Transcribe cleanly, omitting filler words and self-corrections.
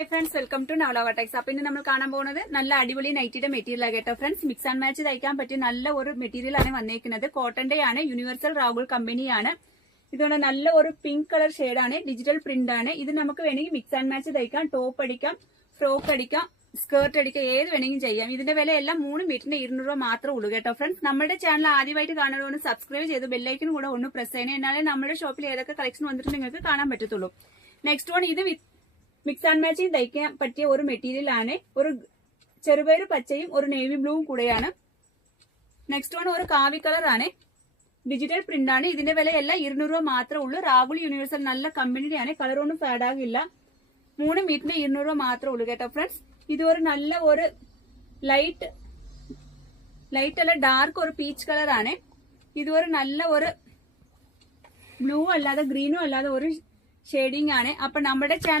Friends welcome to നവലോക Tex. അപ്പൊ ഇന്ന് നമ്മൾ കാണാൻ പോകുന്നത് നല്ല അടിപൊളി നൈറ്റിയുടെ മെറ്റീരിയൽ ആണ് കേട്ടോ ഫ്രണ്ട്സ്. മിക്സ് ആൻഡ് മാച്ച് തയ്ക്കാൻ പറ്റിയ നല്ല ഒരു മെറ്റീരിയൽ ആണ് വന്നേക്കുന്നത്. കോട്ടന്റെ ആണ്, യൂണിവേഴ്സൽ റാഗുൾ കമ്പനിയാണ്. ഇതുകൊണ്ട് നല്ല ഒരു പിങ്ക് കളർ ഷെയ്ഡാണ്, ഡിജിറ്റൽ പ്രിന്റ് ആണ്. ഇത് നമുക്ക് വേണമെങ്കിൽ മിക്സ് ആൻഡ് മാച്ച് തയ്ക്കാം, ടോപ്പ് അടിക്കാം, ഫ്രോക്ക് അടിക്കാം, സ്കേർട്ട് അടിക്കാം, ഏത് വേണമെങ്കിലും ചെയ്യാം. ഇതിന്റെ വില എല്ലാം 3 മീറ്ററിന് 200 രൂപ മാത്രമേ ഉള്ളൂ കേട്ടോ ഫ്രണ്ട്സ്. നമ്മുടെ ചാനൽ ആദ്യമായിട്ട് കാണുന്നതുകൊണ്ട് സബ്സ്ക്രൈബ് ചെയ്ത് ബെല്ലൈക്കനും കൂടെ ഒന്ന് പ്രസ് ചെയ്യണം. എന്നാലേ നമ്മുടെ ഷോപ്പിൽ ഏതൊക്കെ കളക്ഷൻ വന്നിട്ട് നിങ്ങൾക്ക് കാണാൻ പറ്റത്തുള്ളൂ. നെക്സ്റ്റ് വൺ, ഇത് മിക്സ് ആൻഡ് മാച്ചിങ് തയ്ക്കാൻ പറ്റിയ ഒരു മെറ്റീരിയൽ ആണ്. ഒരു ചെറുപയർ പച്ചയും ഒരു നേവി ബ്ലൂവും കൂടെയാണ്. നെക്സ്റ്റ് വൺ ഒരു കാവി കളർ ആണ്, ഡിജിറ്റൽ പ്രിന്റ് ആണ്. ഇതിന്റെ വില എല്ലാം 200 രൂപ മാത്രമേ ഉള്ളൂ. റാഗുൾ യൂണിവേഴ്സൽ നല്ല കമ്പനിയുടെ ആണ്, കളർ ഒന്നും ഫാഡ് ആകില്ല. 3 മീറ്ററിന് 200 രൂപ മാത്രമേ ഉള്ളൂ കേട്ടോ ഫ്രണ്ട്സ്. ഇത് ഒരു നല്ല ഒരു ലൈറ്റ് അല്ല ഡാർക്ക് ഒരു പീച്ച് കളർ ആണ്. ഇത് ഒരു നല്ല ഒരു ബ്ലൂ അല്ലാതെ ഗ്രീനും അല്ലാതെ ഒരു ഷെയ്ഡിങ് ആണ്. അപ്പൊ നമ്മുടെ